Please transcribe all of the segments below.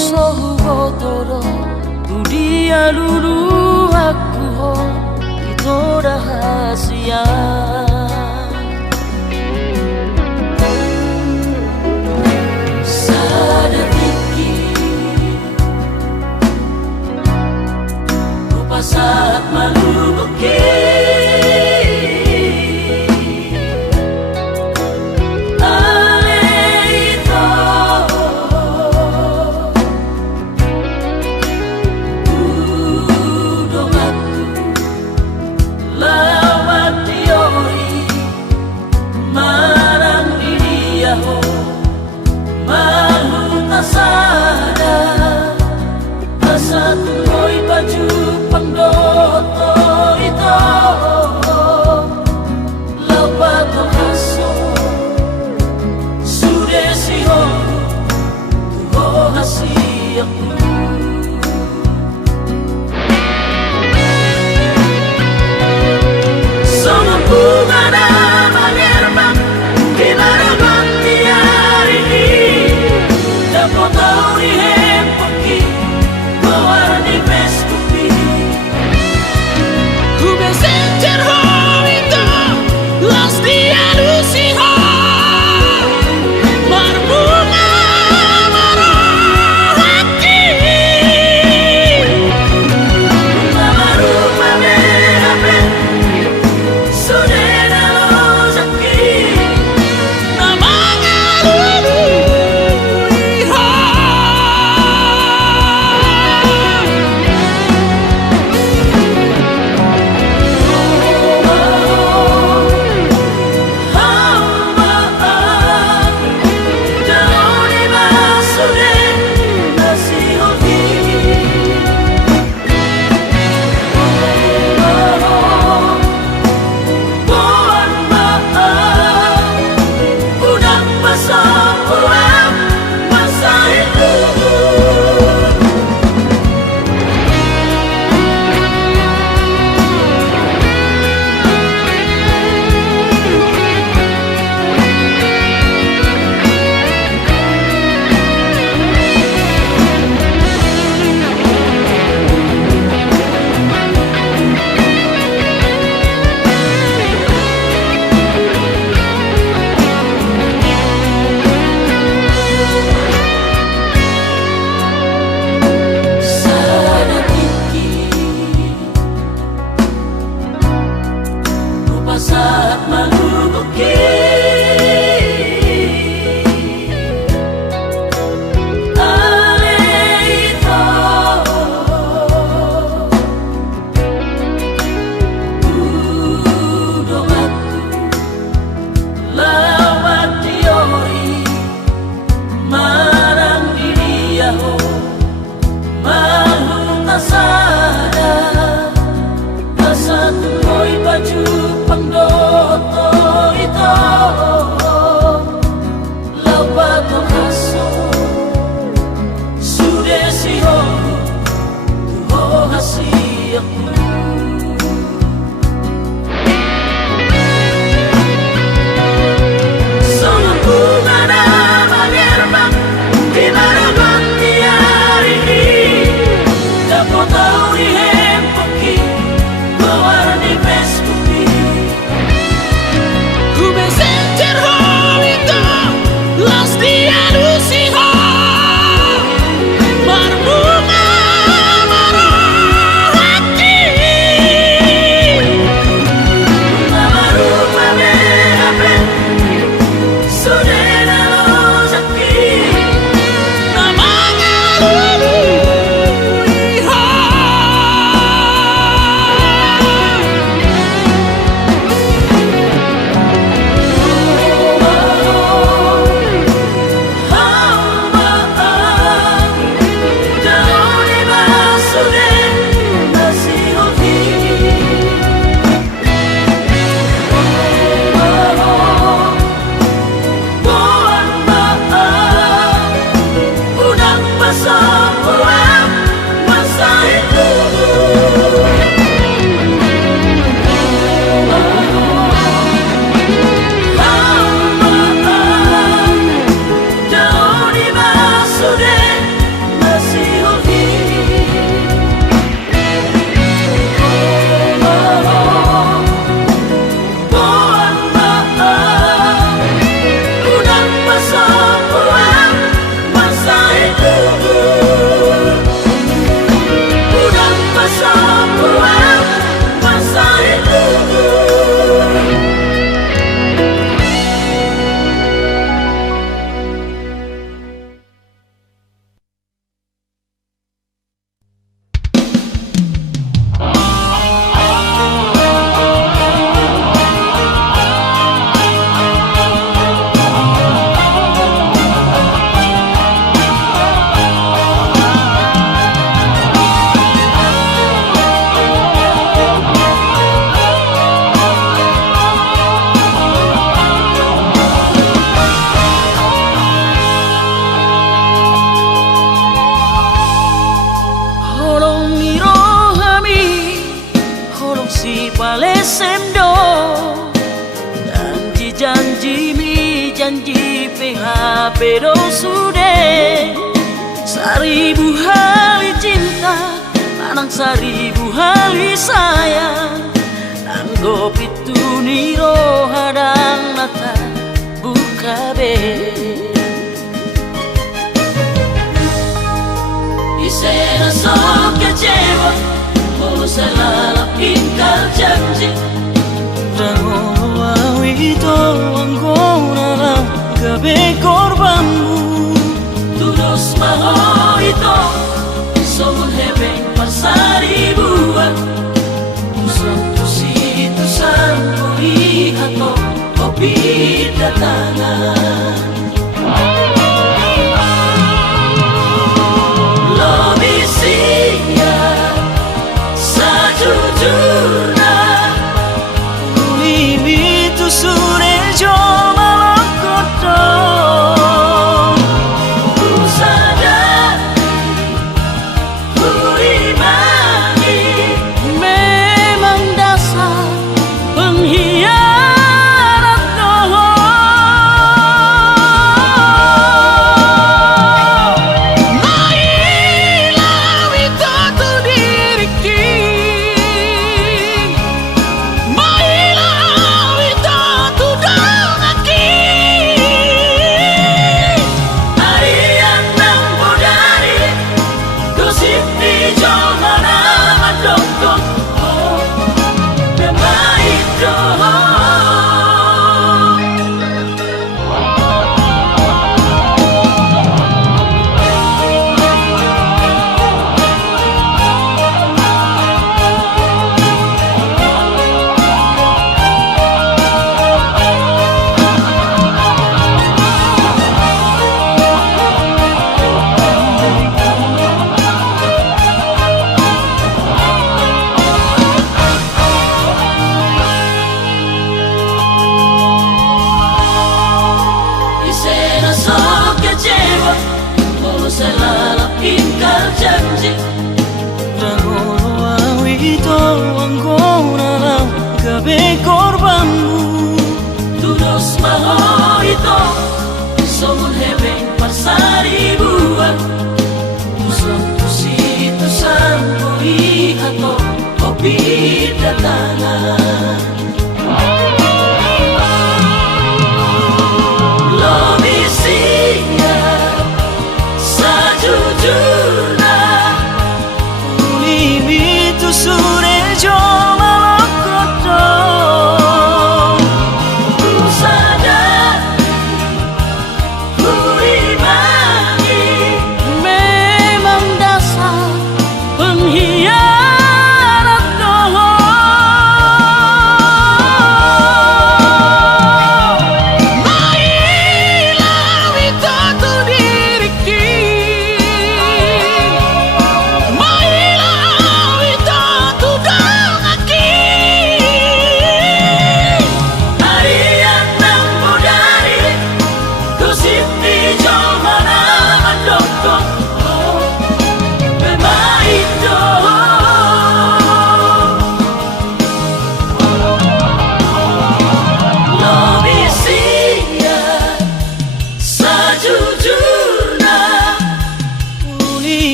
sohotoro dia dulu aku ho itu rahasia. Sadiki rupa saat malu bukit saat malu bukit Aleito Udomaku lawat diori marang diriaho malu tak sadar satu koi baju pangdoto itu lapat haso sudah siho tuho hasiakmu. Sama bunga nama gerbang di mana mati hari ini dapat tahu di hempoki warni peskupi ku messenger holito los diados iho berbunga marah hati hapedo sude seribu hari cinta lanang seribu hari sayang nanggo pitu niro hadang nata buka be isena sok kecewa mau selalu ingkar janji Rangono awito anggona lang gabi korbanmu Tudos maho ito Somun hebeng pasari buwan Usang tusitusan ko ihato Kopi datangan Lobi siya Sajujurna Ulimi tu sure jo malakoto Selalu ingkar janji Rangono awito anggona lang gabi korbanmu Tudos maho ito Somun hebeng pasari buwan Usang tusitusan ko ihato Kopi datangan Lobi siya Sajujurna Ulimi tu sure jo malakoto Ku sadar Ku imani Memang dasar pengkhianat doho Mailah wito tu diriki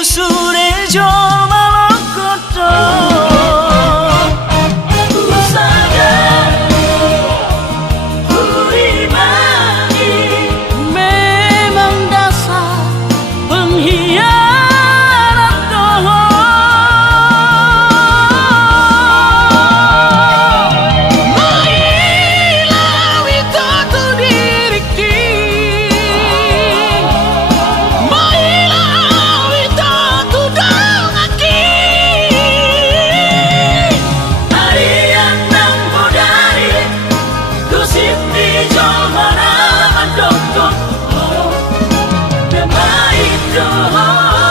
Sure jo malakoto Ku sadar Ku imani Memang dasar pengkhianat doho Mailah wito tu diriki Oh,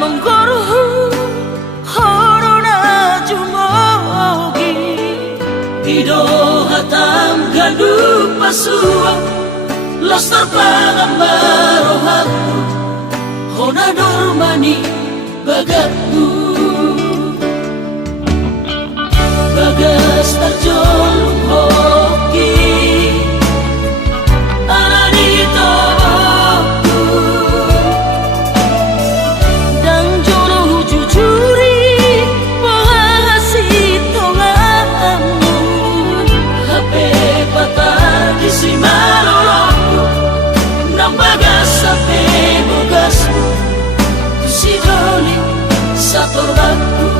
nonggoruhu horona jumogi ido hatam gandu pasua lostar pangamarohaku hona dormani bagatku bagas terjolong hoki anani toboku dan jolo jujuri bahasi tongamu hape patah di simalolongku nang bagas sape bogasmu si joli satorbaku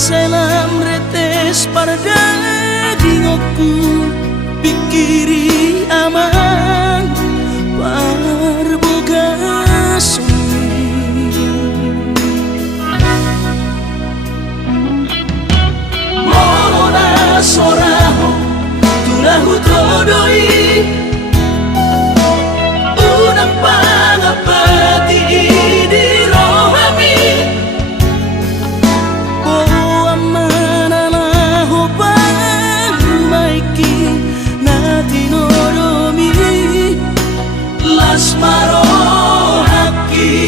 selam retes pardagingku pikiri aman parboga sumi molona soraho tulahu todoi unang pangapati di rohami Asmaro haki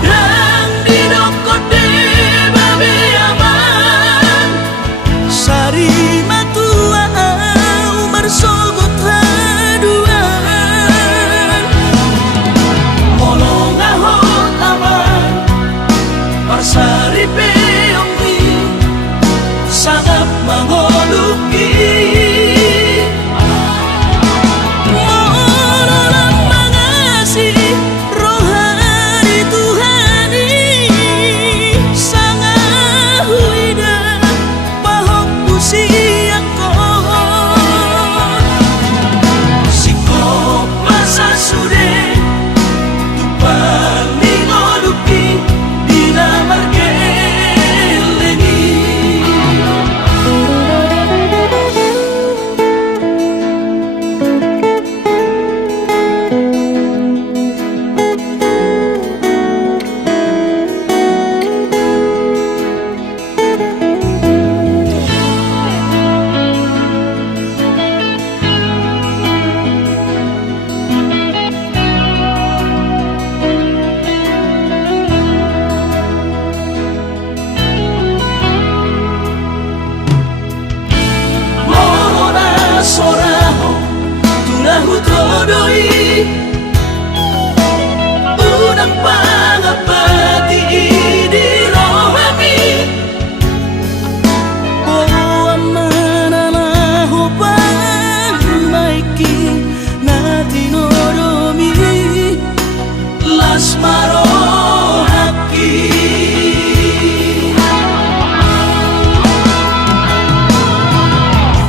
dan dinokote babe aman sari matua umar sogot haduan molong ahot aman parsari peongwi sangat mangoluki unang pangapati di rohami amananaho pangmaiki natinoromi lasmaro haki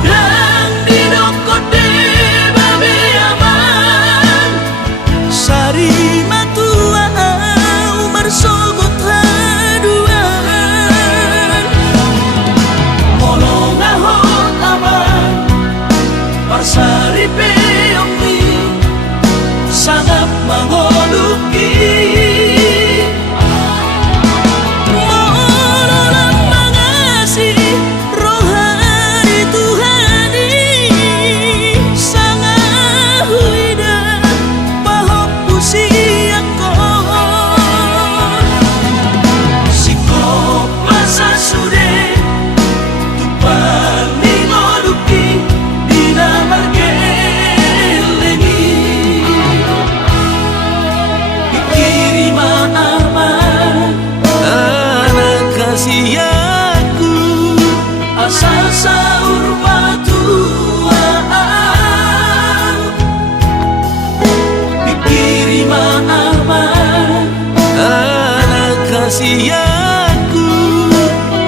dan dinokote babe aman sari sogot haduan molong ahot aman parsari peongwi sangat mangoluki mololang mangasi rohani Tuhani sangat huida pahok usiaku sude tupan ningoluki dina margeleni dikirima aman anak kasih aku asal sahur batuan dikirima aman anak kasih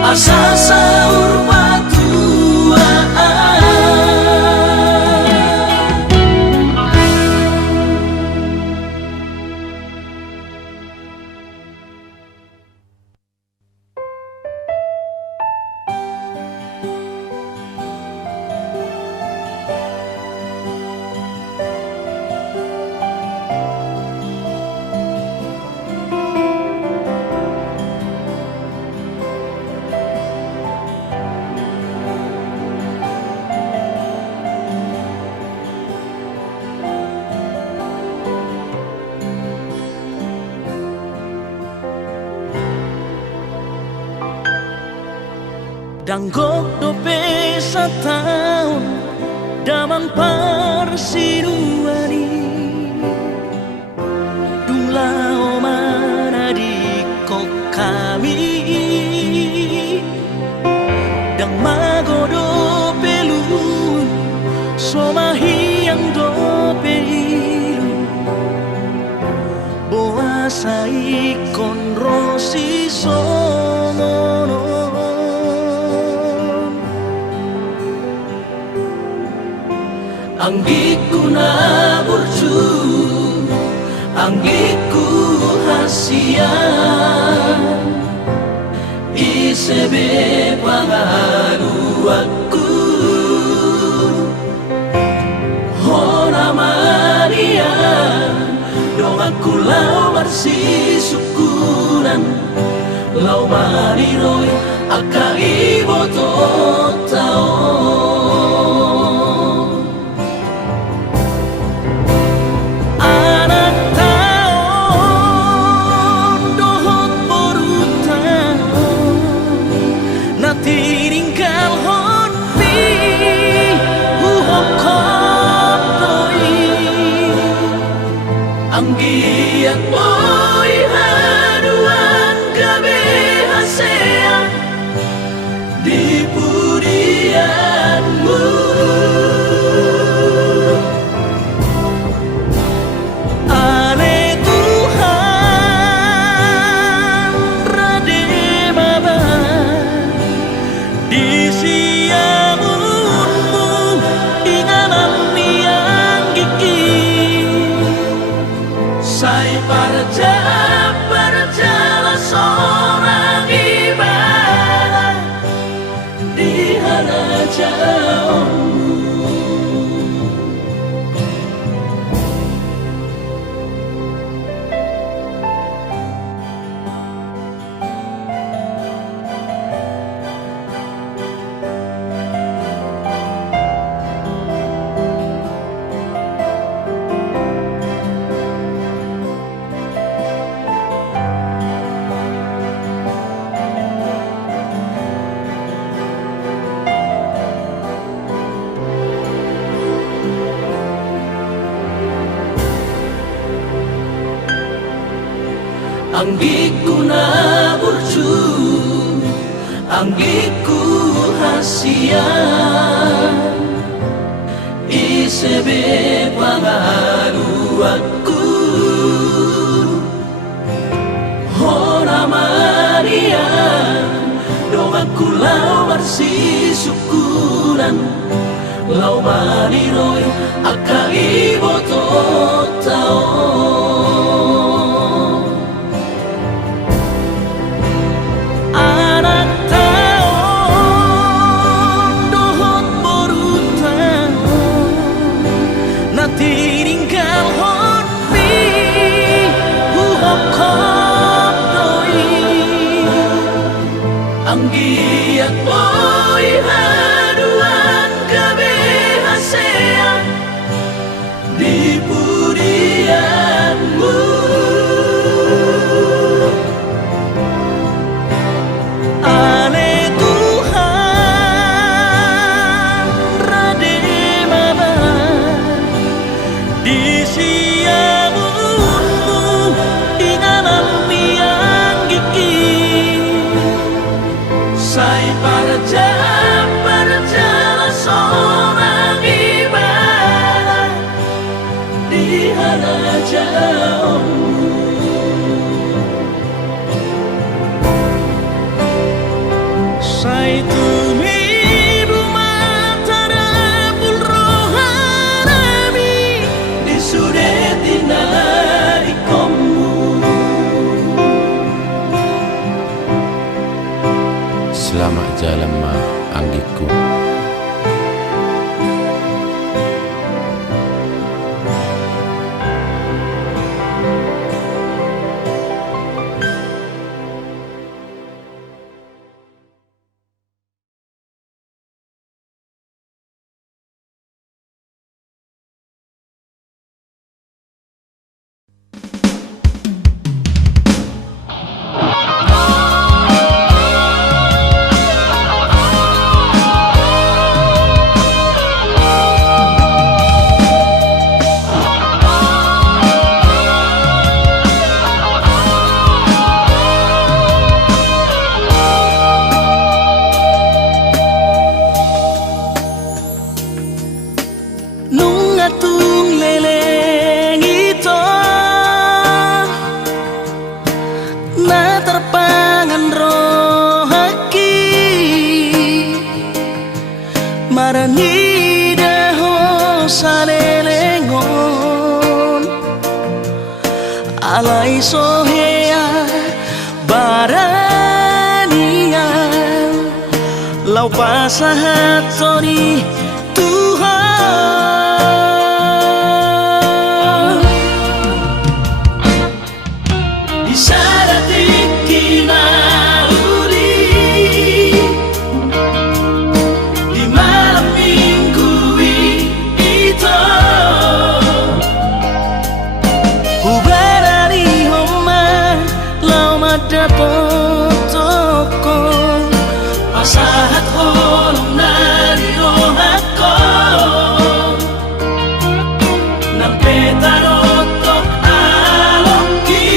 asal sahur batuan Danggok dope sataun daman parsinuani Dumlao mana di kok kami Dang magodo pelu Somahi yang do pelu Boa saikon rosi somono anggiku na burju anggiku hasian isebe panganu aku Hona Maria dong aku lau marsi syukuran lau mariroi akai boto tao anak taon dohot borutan nati ringkal hon pi uhokot doi anggiat boy haduan gabe hasea di pudianmu ale Tuhan rade maba di siamunmu inganan yang gigi Sai berjalan seorang ibadah di hana jauh anggiku na burju anggiku hasian isebe panganu aku Hona Maria dong aku lau marsi syukuran lau mariroi akai boto tao tinggal hobi uhokot doi anggiat boy haduan gabe hasea di pudianmu ale Tuhan rade maba di siamunmu inganan yang gigi Sai berjalan seorang ibadah alai sohea barania lau pasahat soni Tuhan disadatik kinaluri di malam minggu itu huberani homa lau madapotoko pasahat holong nari rohako nampe tarotok alongki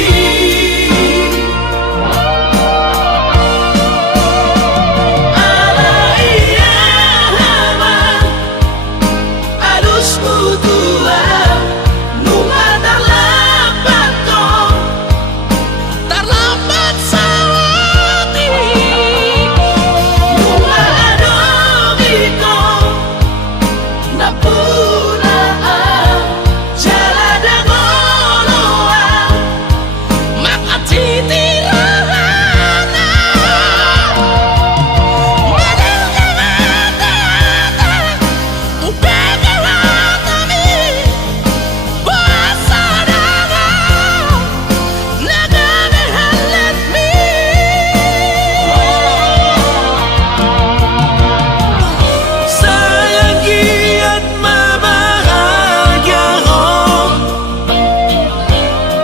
ala iya hama alus mutua nunga terlambat sawati nunga adobiko napuna jalada goloa makati tirahana madalgamata upegaratami basadaga nagamehalatmi sayangi at mabahagya ko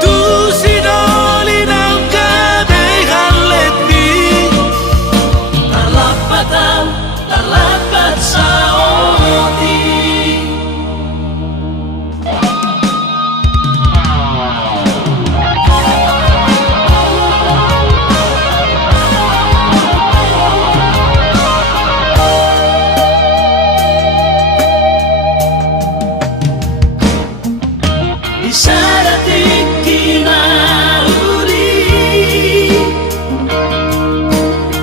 tu sinoli ng kabehalatmi talapat sa oti disadatik kinaluri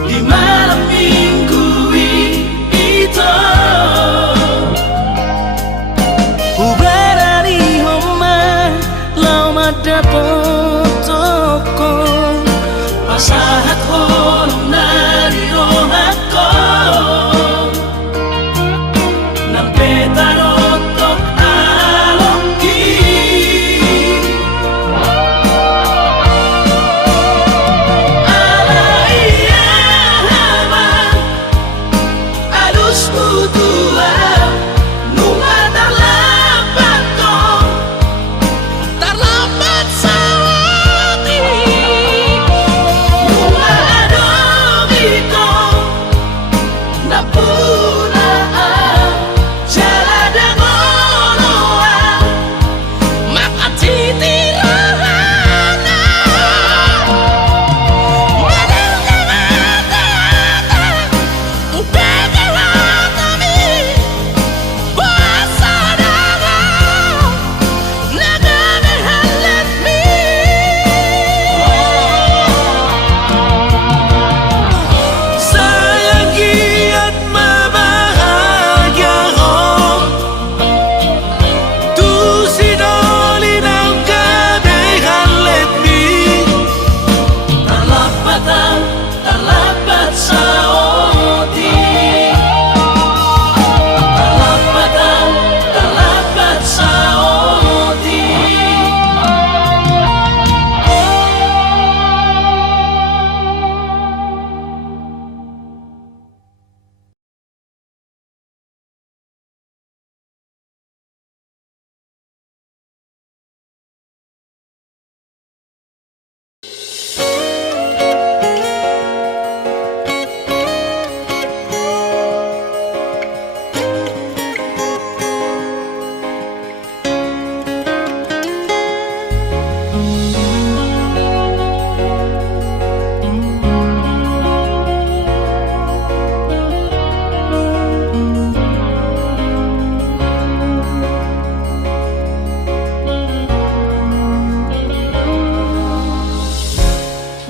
di malam minggu itu huberani homa lau madapotoko pasahat holong nari rohako nampe tarotok alongki ala iya hama alus mutua nunga terlambat sawati nunga adobiko napuna jalada goloa makati tirahana madalgamata upegaratami basadaga nagamehalatmi sayangi at mabahagya ko tu sinoli ng kabehalatmi talapat sa oti talapat sa oti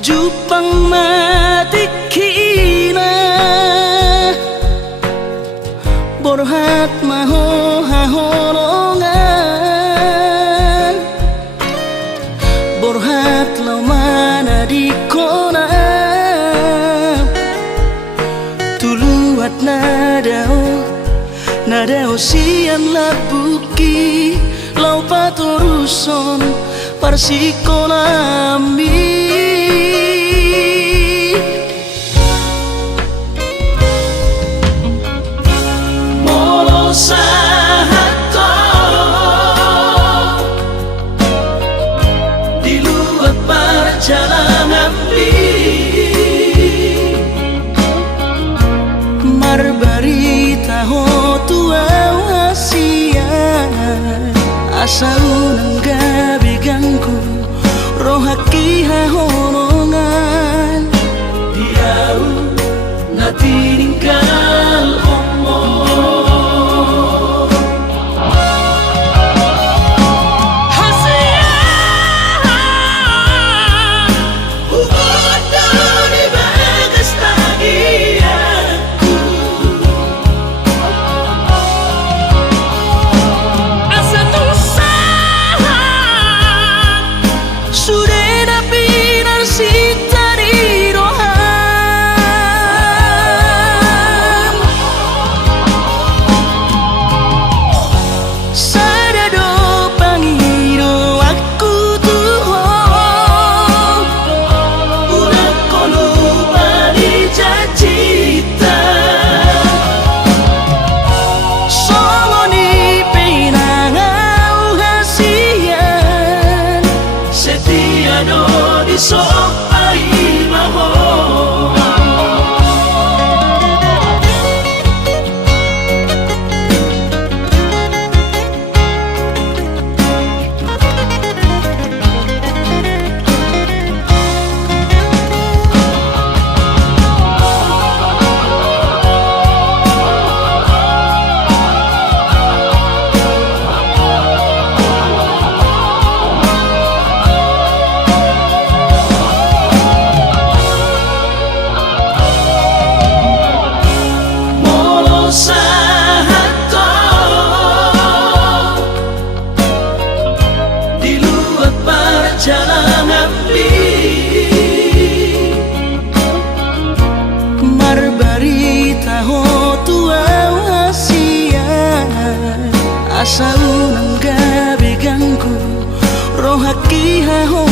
Jupang matikina borhat maho haholongan borhat sian labuki lau patoruson parsikolami molo sahato di luar perjalanan marbarita ho tua wasia asa unang gabi gangku rohaki hahonongan diau na tininggal omo marbarita ho tua wasia asa unang gabi gangku rohaki hahonongan